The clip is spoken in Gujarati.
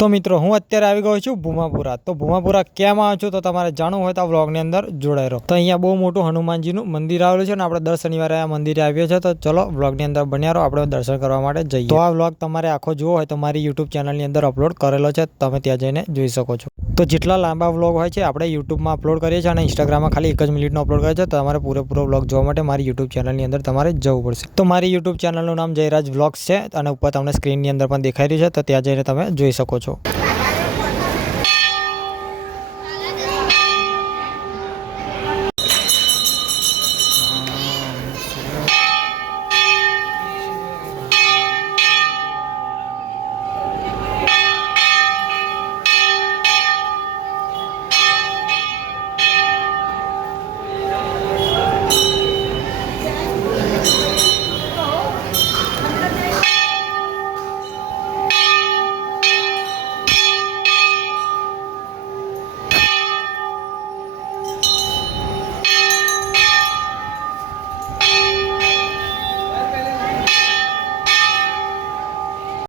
તો મિત્રો હું અત્યારે આવી ગયો છું ભૂમાપુરા. તો ભૂમાપુરા કેમ આવ્યો છું તો તમારે જાણવું હોય તો આ વ્લોગની અંદર જોડાઈ રહો. તો અહીંયા બહુ મોટું હનુમાનજીનું મંદિર આવેલું છે ને આપણે દર શનિવારે આ મંદિરે આવીએ છીએ. તો ચલો વ્લોગની અંદર બન્યા રહો, આપણે દર્શન કરવા માટે જઈએ. તો આ વ્લોગ તમારે આખો જોવો હોય તો મારી યુટ્યુબ ચેનલની અંદર અપલોડ કરેલો છે, તમે ત્યાં જઈને જોઈ શકો છો. તો જેટલા લાંબા વ્લોગ હોય છે આપણે યુટ્યુબમાં અપલોડ કરીએ છીએ અને ઇન્સ્ટાગ્રામમાં ખાલી 1 જ મિનિટનો અપલોડ કરીએ છીએ. તો તમારે પૂરેપૂરો વ્લોગ જોવા માટે મારી યુટ્યુબ ચેનલની અંદર તમારે જવું પડશે. તો મારી યુટ્યુબ ચેનલનું નામ જયરાજ વ્લોગ્સ છે અને ઉપર તમને સ્ક્રીનની અંદર પણ દેખાઈ રહ્યું છે, તો ત્યાં જઈને તમે જોઈ શકો છો.